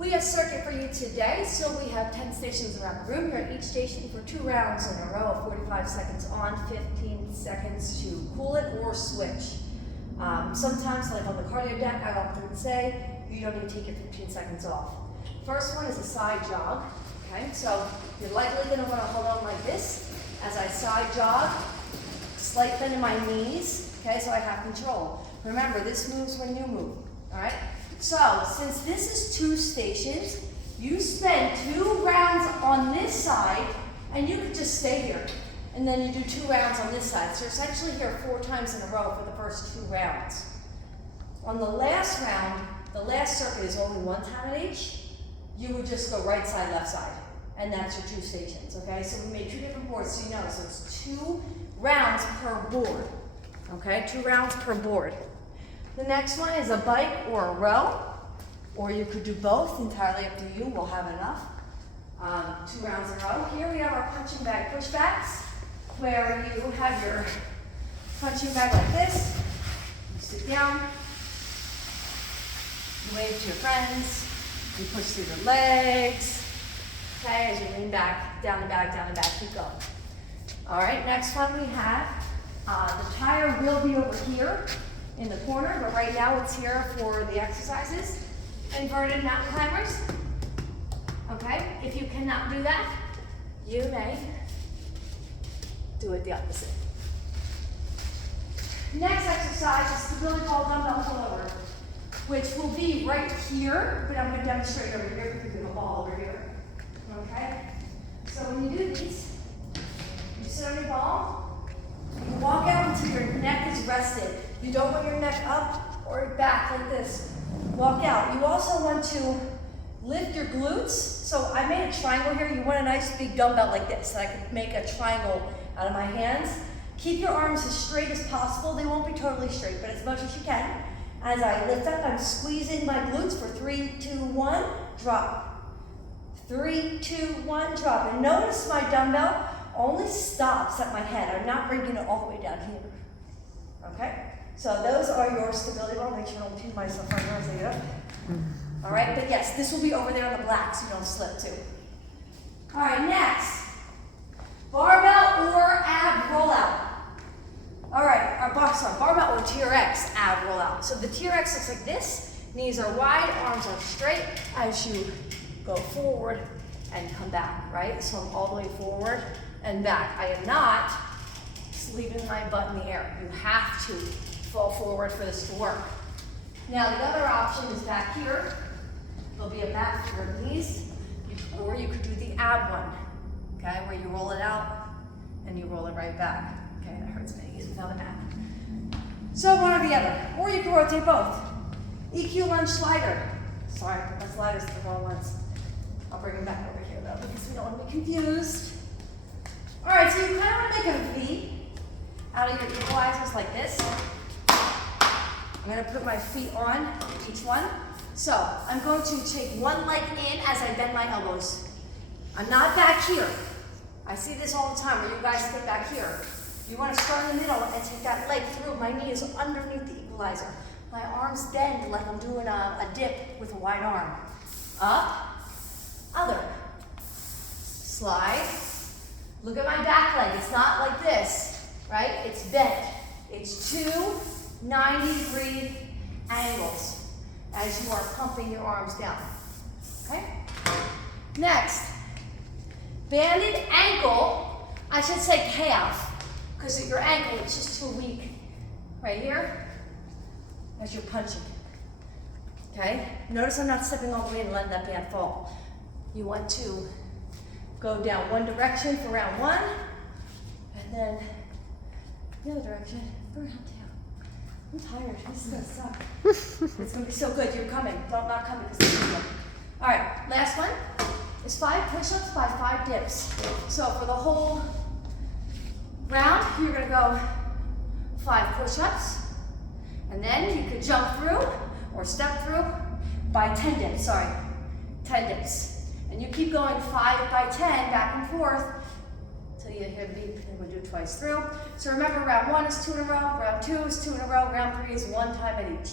We have circuit for you today, so we have 10 stations around the room. You're at each station for 2 rounds in a row of 45 seconds on, 15 seconds to cool it or switch. Sometimes, like on the cardio deck, I often say, you don't need to take your 15 seconds off. First one is a side jog, okay? So you're likely gonna wanna hold on like this as I side jog, slight bend in my knees, okay, so I have control. Remember, this moves when you move, all right? So, since this is 2 stations, you spend 2 rounds on this side, and you could just stay here. And then you do 2 rounds on this side. So you're essentially here 4 times in a row for the first 2 rounds. On the last round, the last circuit is only 1 time at each. You would just go right side, left side. And that's your 2 stations, okay? So we made 2 different boards so you know. So it's 2 rounds per board, okay? 2 rounds per board. The next one is a bike or a row, or you could do both, entirely up to you, we'll have enough. 2 rounds in a row. Here we have our punching bag pushbacks, where you have your punching bag like this, you sit down, you wave to your friends, you push through your legs, okay, as you lean back, down the back, keep going. All right, next one we have, the tire will be over here in the corner, but right now it's here for the exercises. Inverted mountain climbers. Okay, if you cannot do that, you may do it the opposite. Next exercise is stability ball dumbbell pullover, which will be right here, but I'm going to demonstrate over here because we have a ball over here. Okay, so when you do these, you sit on your ball, you walk out until your neck is rested. You don't want your neck up or back like this. Walk out. You also want to lift your glutes. So I made a triangle here. You want a nice big dumbbell like this. So I can make a triangle out of my hands. Keep your arms as straight as possible. They won't be totally straight, but as much as you can. As I lift up, I'm squeezing my glutes for 3, 2, 1, drop. 3, 2, 1, drop. And notice my dumbbell only stops at my head. I'm not bringing it all the way down here. Okay? So those are your stability ball. Make sure I don't pin myself right now as I get up. All right, but yes, this will be over there on the black so you don't slip too. All right, next. Barbell or ab rollout. All right, our barbell or TRX ab rollout. So the TRX looks like this. Knees are wide, arms are straight as you go forward and come back, right? So I'm all the way forward and back. I am not leaving my butt in the air. You have to fall forward for this to work. Now the other option is back here. There'll be a mat for your knees, or you could do the ab one, okay, where you roll it out and you roll it right back. Okay, that hurts my knees without a mat. So one or the other, or you can rotate both. EQ lunge slider. Sorry, my sliders are the wrong ones. I'll bring them back over here though, because we don't want to be confused. All right, so you kind of want to make a V out of your equalizers like this. I'm going to put my feet on each one. So I'm going to take one leg in as I bend my elbows. I'm not back here. I see this all the time where you guys sit back here. You want to start in the middle and take that leg through. My knee is underneath the equalizer. My arms bend like I'm doing a dip with a wide arm. Up, other. Slide. Look at my back leg. It's not like this, right? It's bent. It's 2 90-degree angles as you are pumping your arms down, okay? Next, banded ankle, I should say calf, because at your ankle it's just too weak. Right here, as you're punching, okay? Notice I'm not stepping all the way and letting that band fall. You want to go down one direction for round 1, and then the other direction for round 2. I'm tired. This is gonna suck. It's gonna be so good. You're coming. Don't not come because it's good. All right. Last one is 5 push-ups by 5 dips. So for the whole round, you're gonna go 5 push-ups, and then you could jump through or step through by 10 dips. Sorry, 10 dips, and you keep going 5 by 10 back and forth till you hear the beep, and we'll do it twice through. So remember, round 1 is 2 in a row, round 2 is 2 in a row, round 3 is 1 time at each.